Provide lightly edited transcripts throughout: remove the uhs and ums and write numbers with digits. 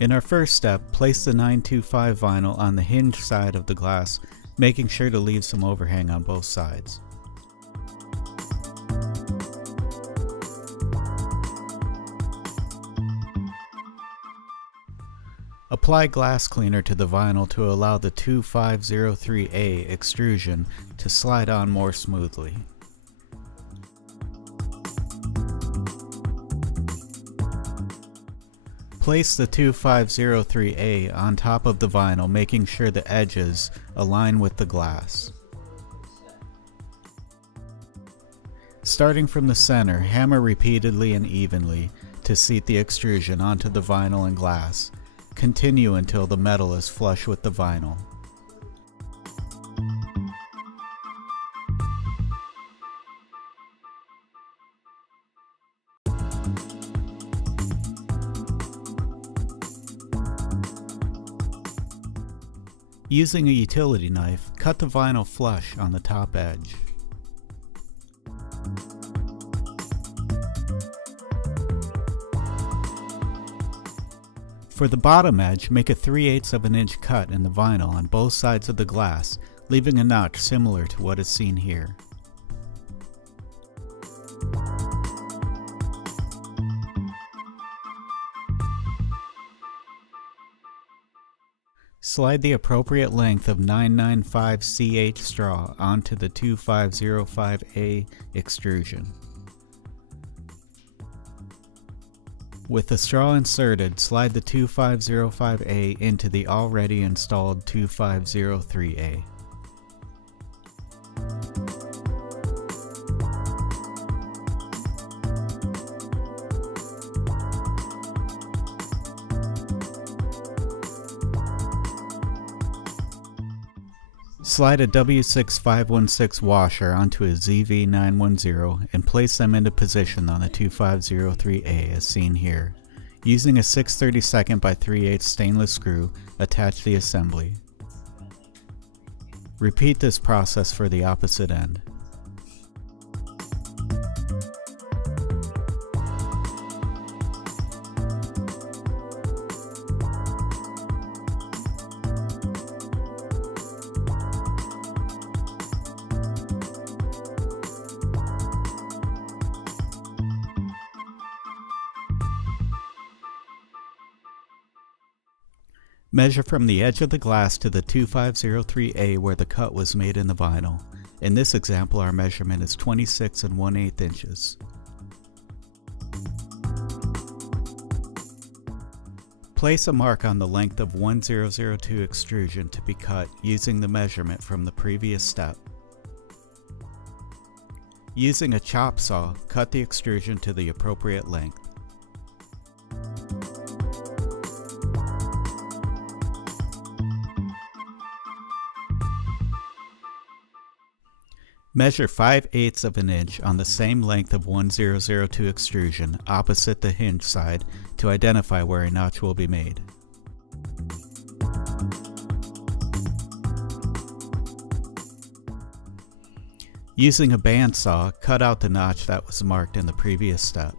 In our first step, place the 925 vinyl on the hinge side of the glass, making sure to leave some overhang on both sides. Apply glass cleaner to the vinyl to allow the 2503A extrusion to slide on more smoothly. Place the 2503A on top of the vinyl, making sure the edges align with the glass. Starting from the center, hammer repeatedly and evenly to seat the extrusion onto the vinyl and glass. Continue until the metal is flush with the vinyl. Using a utility knife, cut the vinyl flush on the top edge. For the bottom edge, make a 3/8 of an inch cut in the vinyl on both sides of the glass, leaving a notch similar to what is seen here. Slide the appropriate length of 995 CH straw onto the 2505A extrusion. With the straw inserted, slide the 2505A into the already installed 2503A. Slide a W6516 washer onto a ZV910 and place them into position on the 2503A as seen here. Using a 6/32 by 3/8 stainless screw, attach the assembly. Repeat this process for the opposite end. Measure from the edge of the glass to the 2503A where the cut was made in the vinyl. In this example, our measurement is 26 1/8 inches. Place a mark on the length of 1002 extrusion to be cut using the measurement from the previous step. Using a chop saw, cut the extrusion to the appropriate length. Measure 5/8 of an inch on the same length of 1002 extrusion opposite the hinge side to identify where a notch will be made. Using a bandsaw, cut out the notch that was marked in the previous step.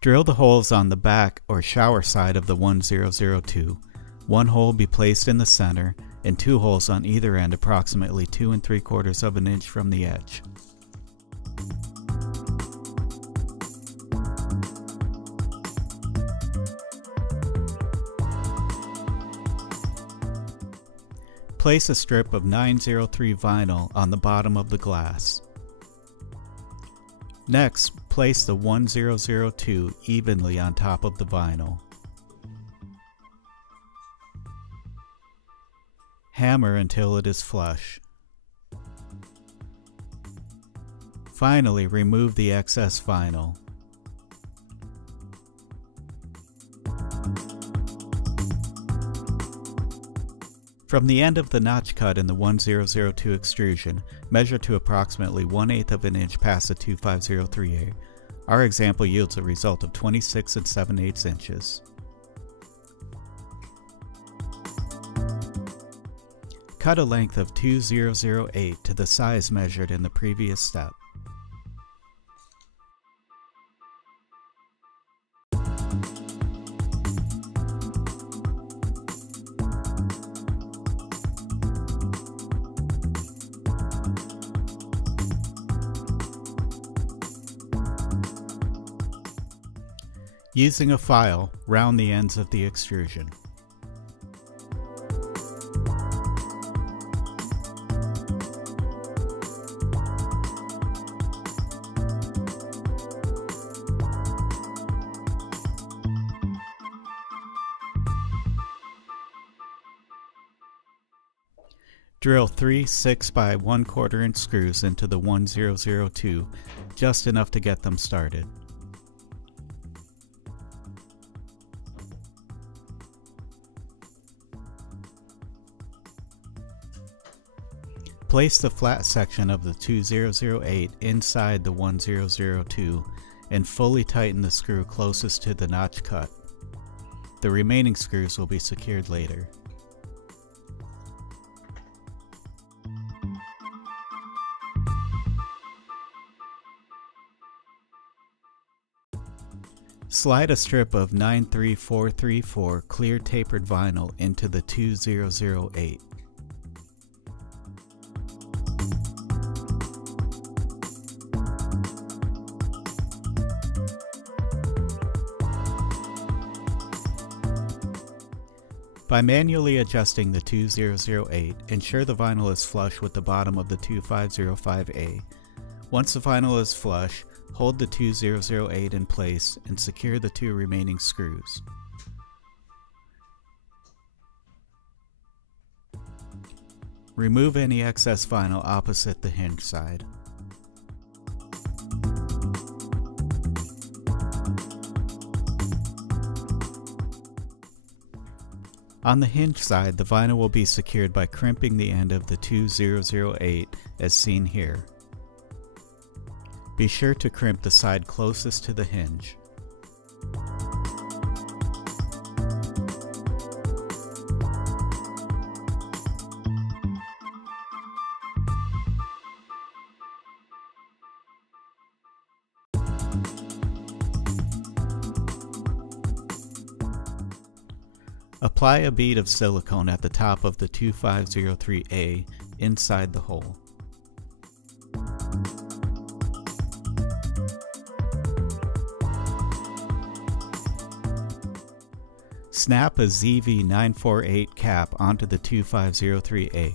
Drill the holes on the back or shower side of the 1002. One hole be placed in the center and 2 holes on either end approximately 2 3/4 of an inch from the edge. Place a strip of 903 vinyl on the bottom of the glass. Next, place the 1002 evenly on top of the vinyl. Hammer until it is flush. Finally, remove the excess vinyl. From the end of the notch cut in the 1002 extrusion, measure to approximately 1/8 of an inch past the 2503A. Our example yields a result of 26 7/8 inches. Cut a length of 2008 to the size measured in the previous step. Using a file, round the ends of the extrusion. Drill 3 6 by 1/4 inch screws into the 1002, just enough to get them started. Place the flat section of the 2008 inside the 1002 and fully tighten the screw closest to the notch cut. The remaining screws will be secured later. Slide a strip of 93434 clear tapered vinyl into the 2008. By manually adjusting the 2008, ensure the vinyl is flush with the bottom of the 2505A. Once the vinyl is flush, hold the 2008 in place and secure the 2 remaining screws. Remove any excess vinyl opposite the hinge side. On the hinge side, the vinyl will be secured by crimping the end of the 2008 as seen here. Be sure to crimp the side closest to the hinge. Apply a bead of silicone at the top of the 2503A inside the hole. Snap a ZV948 cap onto the 2503A.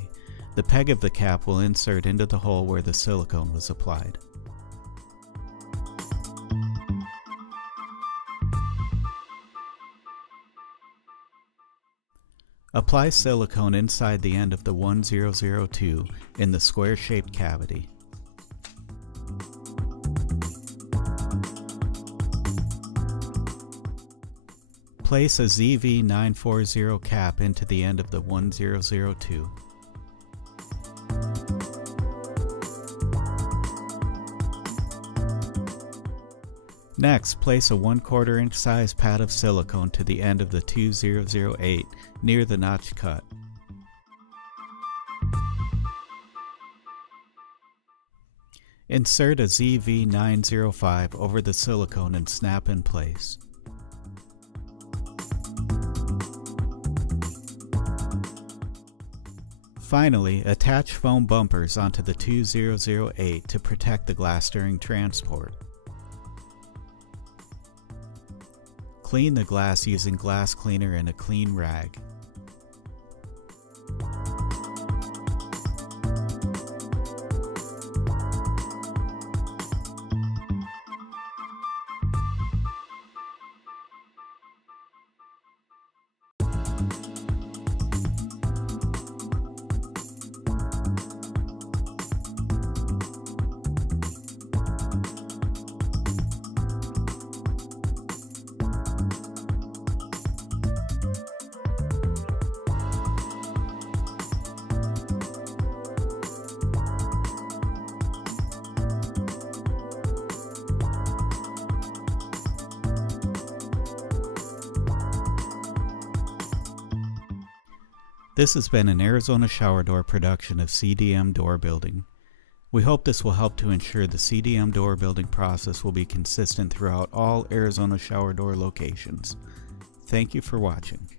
The peg of the cap will insert into the hole where the silicone was applied. Apply silicone inside the end of the 1002 in the square-shaped cavity. Place a ZV940 cap into the end of the 1002. Next, place a 1/4 inch size pad of silicone to the end of the 2008 near the notch cut. Insert a ZV905 over the silicone and snap in place. Finally, attach foam bumpers onto the 2008 to protect the glass during transport. Clean the glass using glass cleaner and a clean rag. This has been an Arizona Shower Door production of CDM door building. We hope this will help to ensure the CDM door building process will be consistent throughout all Arizona shower door locations. Thank you for watching.